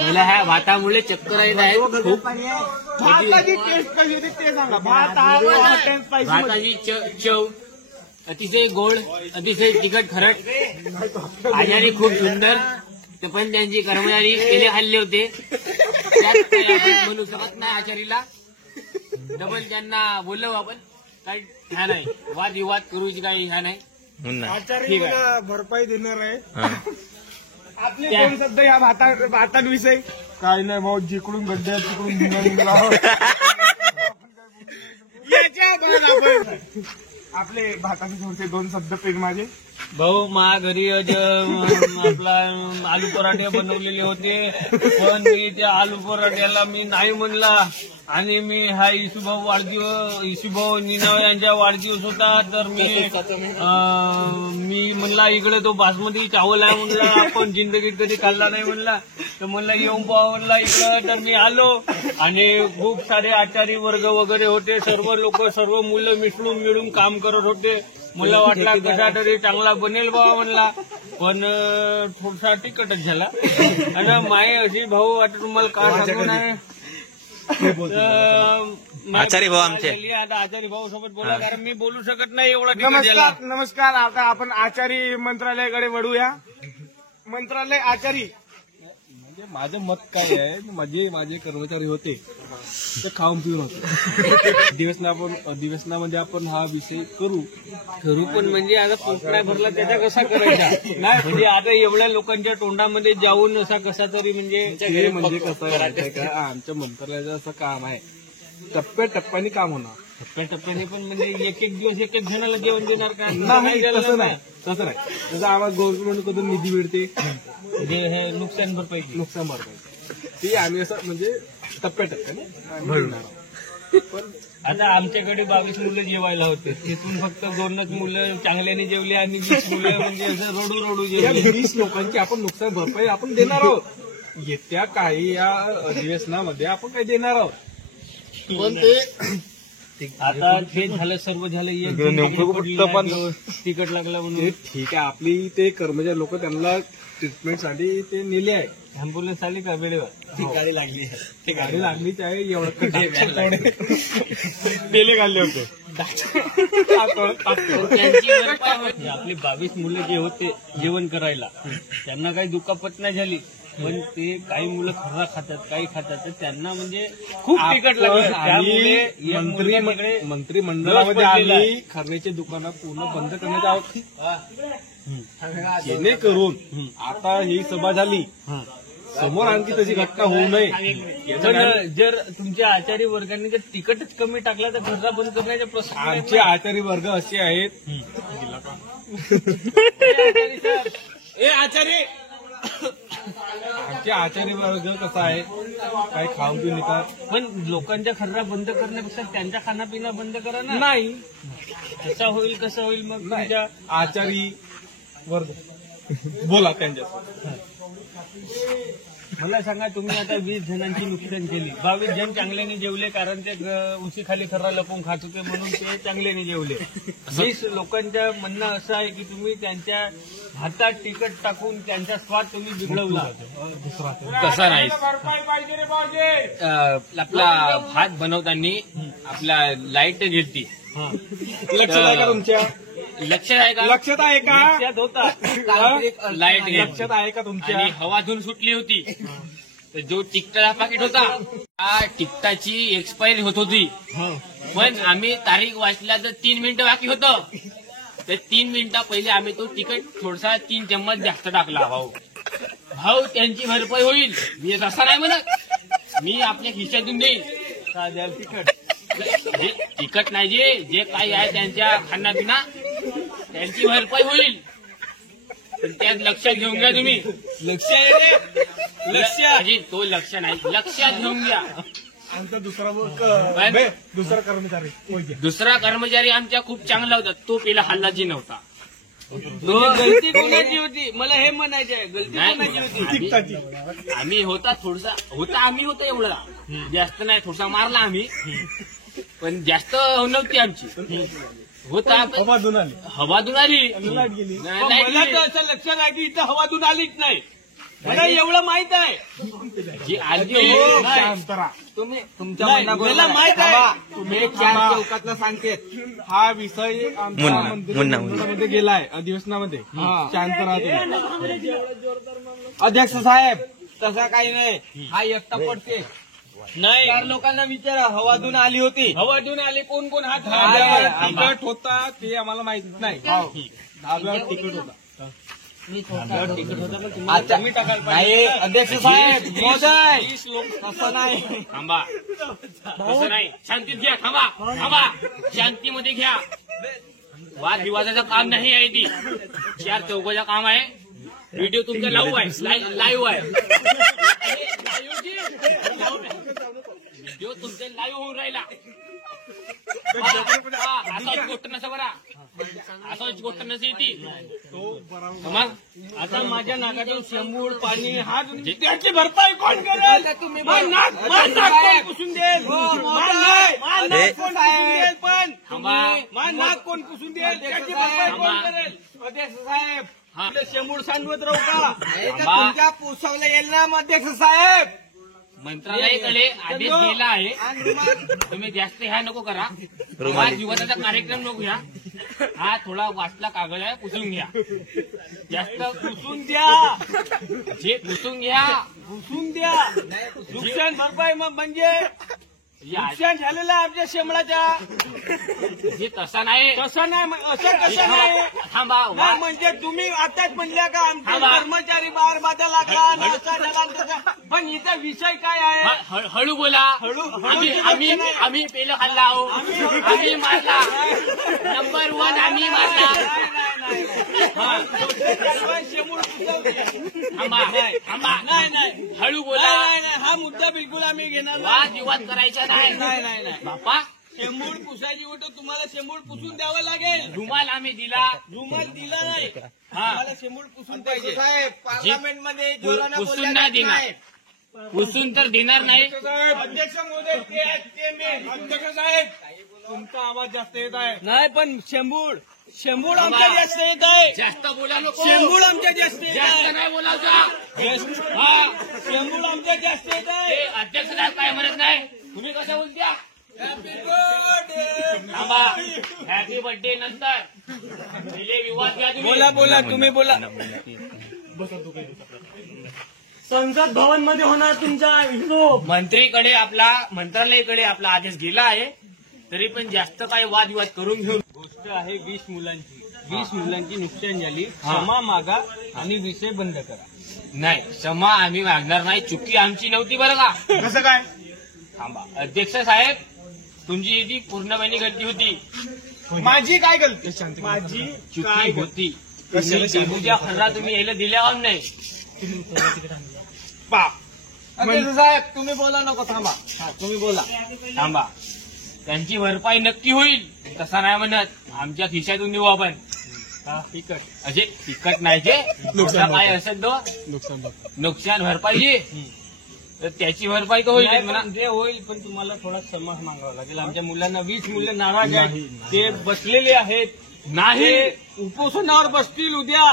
पहिला ह्या भातामुळे चक्कर येत आहेत खूप. भाताची टेस्ट कशी होती ते सांगा. भाताची चव अतिशय गोड, अतिशय तिखट खरट आणि खूप सुंदर. ते पण त्यांची कर्मचारी केले हल्ले होते, त्यात काही आपण म्हणू शकत नाही. आचारीला डबल त्यांना बोललो आपण, काही ह्या नाही, वादविवाद करूची काही ह्या नाही. आचारी भरपाई देणार आहे. आपले दोन शब्द या भातांविषयी. काही नाही भाऊ, जिकडून गड्डे तिकडून आपले भाताचे दोन शब्द पेन माझे. भाऊ मा घरी आपला आलू पराठे बनवलेले होते, पण मी त्या आलू पराठ्याला मी नाही म्हणला. आणि मी हा इशूभाऊ निनाव यांच्या वाढदिवस होता, तर मी म्हणला इकडे तो बासमती चावल आहे म्हणला, आपण जिंदगीत कधी खाल्ला नाही म्हणला. तर म्हणला येऊन पाहा म्हणला इकडं. तर मी आलो आणि खूप सारे आचारी वर्ग वगैरे होते, सर्व मुलं मिळून काम करत होते. मला वाटला कसा तरी चांगला बनेल बाबा म्हणला, पण थोडासा तिखटच झाला. आणि माय अशी भाऊ आता तुम्हाला काय सांगू नाही. आचारी भाऊ आमचे आता आचारी भाऊ सोबत बोला, कारण मी बोलू शकत नाही एवढा. नमस्कार. आता आपण आचारी मंत्रालयाकडे वळूया. मंत्रालय आचारी म्हणजे माझं मत काय आहे, माझे कर्मचारी होते ते खाऊन पिऊन होते. अधिवेशनामध्ये आपण हा विषय करू, पण म्हणजे आता पोट नाही भरला त्याचा कसा करायचा नाही. म्हणजे आता एवढ्या लोकांच्या तोंडामध्ये जाऊन असा कसा तरी म्हणजे कसं का आमच्या मंत्रालयाचं असं काम आहे, टप्प्याटप्प्याने काम होणार. टप्प्याटप्प्याने पण म्हणजे एक दिवस एक जणाला जेवण देणार का? तसं नाही. जसं आम्हाला गव्हर्नमेंट कडून निधी मिळते, हे नुकसान भरपाई ती आम्ही असं म्हणजे टप्प्याटप्प्याने भरणार. पण आता आमच्याकडे 22 मुलं जेवायला होते, तिथून फक्त 2च मुलं चांगल्याने जेवले आणि 20 मुलं म्हणजे असं रडू जेवले. 20 लोकांची आपण नुकसान भरपाई आपण देणार आहोत. येत्या काही या अधिवेशनामध्ये आपण काही देणार आहोत. पण ते आता ते झालं, सर्व झालं, तिकट लागला म्हणून ठीक आहे. आपली ते कर्मचारी लोक त्यांना ट्रीटमेंटसाठी ते नेले आहे. अँब्युलन्स आली का वेळेवर? गाडी लागलीच आहे. एवढं पेले घालले होते. आपली 22 मुलं जे होते जेवण करायला, त्यांना काही दुखापत नाही झाली, पण ते काही मुलं खर्रा खातात, काही खातात, तर त्यांना म्हणजे खूप तिखट लागलं. मंत्रिमंडळामध्ये आम्ही खर्राची दुकानं पूर्ण बंद करण्यात आहोत, जेणेकरून आता ही सभा झाली, समोर आणखी तशी घटना होऊ नये. पण जर तुमच्या आचारी वर्गाने जर तिखटच कमी टाकला तर खर्रा बंद करण्याचा प्रश्न. आमचे आचारी वर्ग असे आहेत. आमचे आचारी वर्ग कसा आहे, काही खाऊन पिऊन येतात. पण लोकांच्या खर्रा बंद करण्यापेक्षा त्यांच्या खानापिना बंद करा ना. नाही कसं होईल मग तुमच्या आचारी वर्ग बोला त्यांच्यासोबत. मला सांगा, तुम्ही आता 20 जणांची नुकसान केली, 22 जण चांगल्याने जेवले, कारण ते उशीखाली खर्रा लपून खात होते म्हणून ते चांगल्याने जेवले. 20 लोकांचं म्हणणं असं आहे की तुम्ही त्यांच्या हातात तिखट टाकून त्यांचा स्वाद तुम्ही बिघडवला. तसा नाही. आपला भात बनवताना आपला लाईट घेतली, लक्षात आहे का तुमच्या? लक्षात आहे का? लक्षात आहे का? लक्षात होता. लाईट लक्षात आहे का तुमच्या? आणि हवा धुवून सुटली होती, तर जो तिकटाचा पाकिट होता त्या तिकटाची एक्सपायरी होत होती. पण आम्ही तारीख वाचला तर 3 मिनिटं बाकी होतं, तर 3 मिनिटं पहिले आम्ही तो तिखट थोडासा 3 चम्मच जास्त टाकला. भाऊ त्यांची भरपाई होईल, मी तसा नाही म्हणत, मी आपल्या खिशातून देईन. तिखट नाही, जे काही आहे त्यांच्या खाण्यापिना त्यांची भरपाई होईल, पण त्यात लक्षात घेऊन घ्या तुम्ही. तो लक्ष नाही, लक्षात घेऊन घ्या. आमचा दुसरा कर्मचारी आमच्या खूप चांगला होता, तो पहिला हल्लाची नव्हता. गलती कोणाची होती मला हे म्हणायचं आहे, गलती कोणाची होती? आम्ही आम्ही होता एवढा जास्त नाही, थोडासा मारला आम्ही, पण जास्त नव्हती आमची. होता हवा धुवून आली मला तर असं लक्षात आहे की इथं हवा धुवून आलीच नाही. मला एवढं माहित आहे. जी आजी तुम्ही नाही, मला माहित आहे. तुम्ही चार चौकातला सांगते हा विषय आमच्या मंदिरामध्ये गेलाय अधिवेशनामध्ये शांत राहते. अध्यक्ष साहेब तसा काही नाही, हा एकटा पडते. नाही, चार लोकांना विचारा, हवादून आली होती. हवादून आले कोण कोण हात तिकट होता ते आम्हाला माहित नाही. धाब्यावर तिकट होता. अच्छा, नाही अध्यक्ष साहेब महोदय, तसं नाही. थांबा, तसं नाही. शांतीत घ्या. थांबा. शांतीमध्ये घ्या. वादविवादाचं काम नाही आहे ती, चार चौकाचं काम आहे. व्हिडिओ तुमचा लाईव्ह आहे. व्हिडिओ तुमचा लाईव्ह होऊन राहिला. असाच गोष्ट नसा बरा, असाच गोष्ट नसे ती. मग आता माझ्या नाकातून शेंबूड पाणी हा त्याची भरपाई कोण करेल? मान नाक कोण पुसून देईल? मान नाक कोण पुसून देईल? पण मान नाक कोण पुसून देईल? त्याची भरपाई कोण करेल? अध्यक्ष साहेब आपलं शेंबूड सांडवत राहू का? तुमच्या पुसवलं येईल ना अध्यक्ष साहेब. मंत्रालयाकडे आदेश दिला आहे. तुम्ही जास्त ह्या नको करा. वादविवादाचा कार्यक्रम नको घ्या. हा थोडा वाचला कागद आहे, पुसून घ्या. जास्त पुसून द्या, जे पुसून घ्या. पुसून द्या. नुकसान भरपाई मग म्हणजे नुकसान झालेलं आहे आमच्या शेंबडाच्या. हे तसा नाही. तसं नाही, असं कसं नाही. थांबा. नाही म्हणजे तुम्ही आताच म्हणल्या का आमचे कर्मचारी बाहेर बाधा लागला आणि असा झाला आणि तसा. पण इथं विषय काय आहे? हळू बोला. आम्ही पेलं खाल्ला आहो. आम्ही मारला. नंबर 1 आम्ही मारला. थांबा. नाही हळू बोला. हा मुद्दा बिलकुल आम्ही घेणार नाही. वादविवाद करायचा नाही. बाप्पा, शेंबूड पुसायची गोष्ट तुम्हाला शेंबूड पुसून द्यावं लागेल. रुमाल आम्ही दिला. रुमाल दिला नाही, हा, मला शेंबूड पुसून पाहिजे. साहेब पार्लमेंटमध्ये जोरानं पुसून बोलल्या नाही जात देणार. नाही. पुसून तर देणार नाही. अध्यक्ष महोदय ते आहेत, ते मी. अध्यक्ष साहेब तुमचा आवाज जास्त येत आहे. नाही पण शेंबूड आमच्या जास्त येत आहे. जास्त बोला नको. शेंबूड आमच्या जास्त येत जास्त आहे. नाही बोलायचा. शेंबूड आमच्या जास्त येत आहे. ते अध्यक्ष साहेब काय म्हणत नाही. तुम्ही कसं बोलत्या? थांबा. हॅपी बर्थडे नंतर पहिले विवाद घ्या तुम्ही. बोला तुम्ही बोला. संसद भवन मध्ये होणार तुमचा हिशोब. मंत्रालयाकडे आपला आदेश गेला आहे. तरी पण जास्त काही वादविवाद करून घेऊन गोष्ट आहे 20 मुलांची. 20 मुलांची नुकसान झाली. क्षमा मागा आणि विषय बंद करा. नाही. क्षमा आम्ही मागणार नाही. चुकी आमची नव्हती बरं का. कसं काय? थांबा. अध्यक्ष साहेब तुमची जी पूर्णपणे गलती होती. माझी काय गलती? माझी चुकी होती. देहूच्या खर्रा तुम्ही यायला दिल्या नाही. अध्यक्ष साहेब तुम्ही बोला नको. थांबा. तुम्ही बोला. थांबा. त्यांची भरपाई नक्की होईल. तसा नाही म्हणत. आमच्या खिशातून देऊ आपण. तिकट असे तिकट नाही जे काय असेल तो नुकसान भरपाई तर त्याची भरपाई तर होईल म्हणा. जे होईल पण तुम्हाला थोडा समाज मागावा लागेल. आमच्या मुलांना 20 मुलं नाराज आहेत. ते बसलेले आहेत. नाही. उपोषणावर बसतील उद्या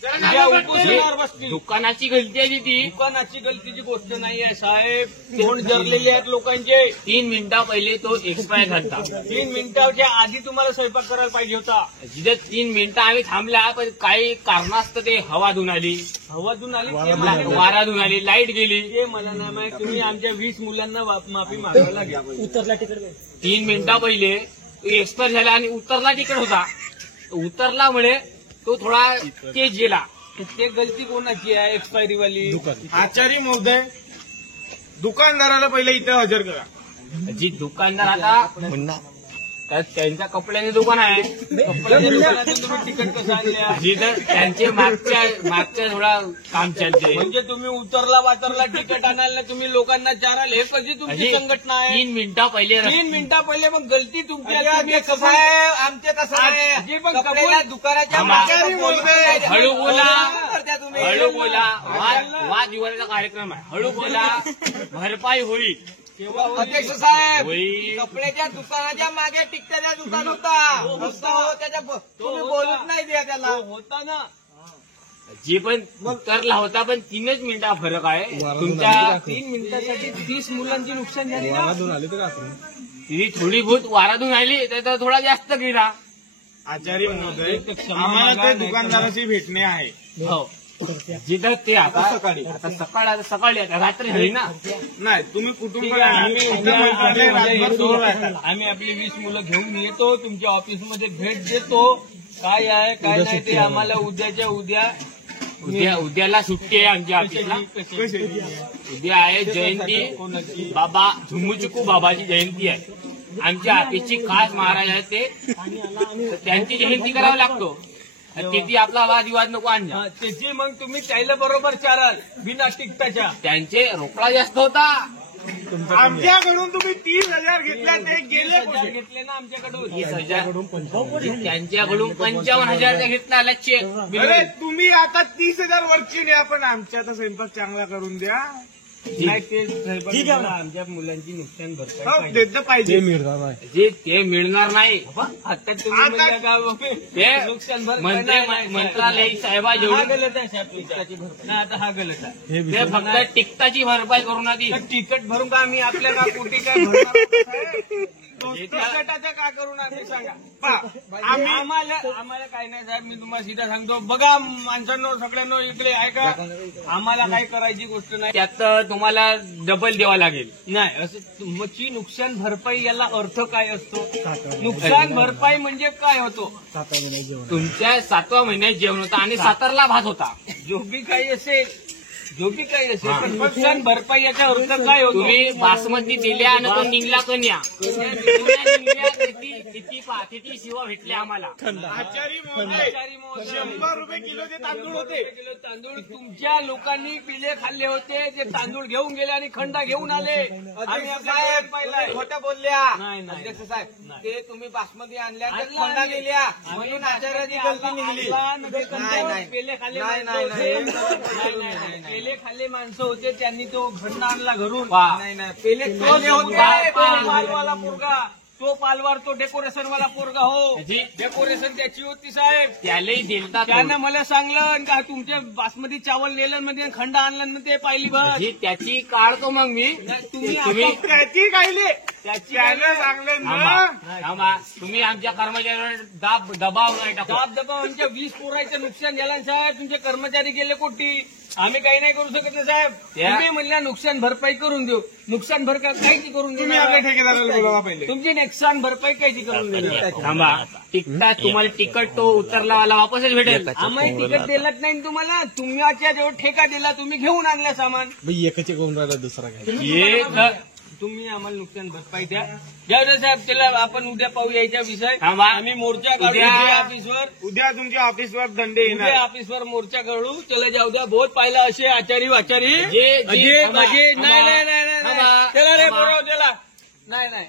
उपोषणावर बसतील. दुकानाची गलती आहे ती. दुकानाची गलतीची गोष्ट नाही आहे साहेब. तोंड जरलेले आहेत लोकांचे. 3 मिनिटा पहिले तो एक्सपायर झाला. 3 मिनिटाच्या आधी तुम्हाला स्वयंपाक करायला पाहिजे होता. जिथे 3 मिनिटं आम्ही थांबल्या पण काही कारणास्तव ते हवा धुवून आली. हवातून आली ते मला नाही. वारा धुवून आली. लाईट गेली. ते मला नाही माहित. तुम्ही आमच्या 20 मुलांना माफी मागावी लागेल. उतरला तिकडे 3 मिनिटा पहिले तो एक्सपायर झाला आणि उतरला तिकडे होता. उतरल्यामुळे तो थोडा तेज गेला. ते गलती कोणाची आहे? एक्सपायरी वाली. आचार्य महोदय दुकानदाराला पहिले इथं हजर करा. जी दुकानदार आता त्यांच्या कपड्याचे दुकान आहे. तुम्ही तिकट कसं आणल्या? जिथं त्यांचे मागच्या थोडा काम चालते. म्हणजे तुम्ही उतरला वातरला तिकट आणायला तुम्ही लोकांना चाराल. हे कधी तुमची संघटना आहे? 3 मिनिटा पहिले 3 मिनिटा पहिले मग गलती तुमची आहे. अध्यक्ष साहेब आमचे कसं आहे जे पण कपड्याला दुकानाच्या थांबा. मागे बोलतोय. हळू बोला. करत्या तुम्ही. हळू बोला. वादविवादाचा कार्यक्रम आहे. हळू बोला. भरपाई होईल. अध्यक्ष साहेब होईल. कपड्याच्या दुकानाच्या मागे टिकट्याचा दुकान होता. त्याच्या तुम्ही बोलत नाही द्या त्याला. होता ना. जे पण उतरला होता, पण 3च मिनिटा फरक आहे तुमच्या. 3 मिनिटासाठी 30 मुलांची नुकसान झाली ना. वारातून आले तर रात्री ती थोडी बहुत वारातून आली तर थोडा जास्त गेला. आचार्य महोदय, आम्हाला ते दुकानदाराशी भेटणे आहे. हो, जिथं ते आता सकाळी आता रात्री झाली ना. नाही, तुम्ही कुटुंब आम्ही उद्या मंत्रालय रातभर सुरू आहे. आम्ही आपली 20 मुलं घेऊन येतो, तुमच्या ऑफिसमध्ये भेट देतो. काय आहे काय नाही ते आम्हाला उद्याच्या उद्याला सुट्टी आहे आमच्या ऑफिसला. उद्या आहे जयंती, बाबा झुमुचुकू बाबाची जयंती आहे. आमच्या ऑफिसची खास महाराज आहे ते, तर त्यांची जयंती करावी लागतो. तिथे आपला वादविवाद नको आणला. त्याची मग तुम्ही त्याला बरोबर चालाल बिना तिकटाच्या. त्यांचे रोकडा जास्त होता. आमच्याकडून तुम्ही 30,000 घेतल्या, ते गेले कुठे? घेतले ना आमच्याकडून. 30,000 त्यांच्याकडून 55,000 घेतला चेक. अरे तुम्ही आता 30,000 वरची न्या, पण आमच्या तर स्वयंपाक चांगला करून द्या. नाही ते आमच्या मुलांची नुकसान हो, भरपाई देत पाहिजे. ते मिळणार नाही. आता तुम्ही म्हणजे काय ते नुकसान भरपाई मंत्रालय साहेबा हा जेवढी गलत आहे साहेब. नाही, आता हा गलत आहे. ते फक्त तिकटाची भरपाई करून आधी. तर तिकट भरून का आम्ही आपल्या का कुठे काय भरणार? तिकटाचं का करून आम्ही सांगा. आम्हाला काय नाही साहेब, मी तुम्हाला सीधा सांगतो. बघा माणसांनो, सगळ्यांनो इकडे ऐका, आम्हाला काही करायची गोष्ट नाही. त्यात तुम्हाला डबल द्यावा लागेल. नाही असं तुमची नुकसान भरपाई याला अर्थ काय असतो? नुकसान भरपाई म्हणजे काय होतो? तुमच्या 7व्या महिन्यात जेवण होतं आणि 7ला भात होता. जो बी काही असेल पण नुकसान भरपाई याचा अर्थ काय होतो? तुम्ही बासमती दिल्या आणि तो निघला कन्या तिथे शिवा भेटले आम्हाला. आचार्य महोदय, 100 रुपये किलो ते तांदूळ होते. तांदूळ तुमच्या लोकांनी पिले खाल्ले होते, ते तांदूळ घेऊन गेले आणि खंडा घेऊन आले. आम्ही साहेब खोट्या बोलल्या. नाही, नाही. अध्यक्ष साहेब, ते तुम्ही बासमती आणल्या, ते खंडा गेल्या, म्हणून आचार्याची गलती निघली. नाही. पेले खाल्ले नाही, माणसं नाही, होते. पेले खाल्ले माणसं होते, त्यांनी तो खंडा आणला घरून. नाही, पेले खाल्ले होते. पालवाला पोरगा, तो पालवार, तो डेकोरेशन वाला पोरगा. हो, डेकोरेशन त्याची होती साहेब. त्यालाही दिलता. त्यानं मला सांगलं का तुमच्या बासमती चावल नेलं मध्ये खंडा आणलं ना, ते पाहिली बस. त्याची काढतो मग मी. तुम्ही त्याची काढली, त्याची त्यानं सांगलं ना. थांबा. तुम्ही आमच्या कर्मचाऱ्यांवर दबाव नाही टाकू. दबाव आमच्या 20 पोराचं नुकसान झालं साहेब. तुमचे कर्मचारी गेले कोटी. आम्ही काही नाही करू शकत ना साहेब. तुम्ही म्हणल्या नुकसान भरपाई करून देऊ. नुकसान भरपाई कायची करून देऊ? तुम्ही आपल्या ठेकेदाराला बोलावा पहिले. तुमची नुकसान भरपाई कायची करून देऊ? थांबा. तिकटा तुम्हाला तिकट तो उतरलावाला वापसच भेटेल. आम्ही तिकट दिलत नाही तुम्हाला. तुमच्या जेव्हा ठेका दिला, तुम्ही घेऊन आणला सामान. एकाचे करून राहिला दुसरा काय. तुम्ही आम्हाला नुकसान भरपाई द्या. जाऊ दे साहेब, त्याला आपण उद्या पाहू यायचा विषय. थांबा. आम्ही मोर्चा काढू उद्या ऑफिसवर. उद्या तुमच्या ऑफिसवर दंडे उद्या येणार. ऑफिसवर मोर्चा काढू. त्याला जाऊ द्या. बहुत पाहिलं असे आचारी थांबा. नाही. थांबा. त्याला रे बरोबर त्याला नाही.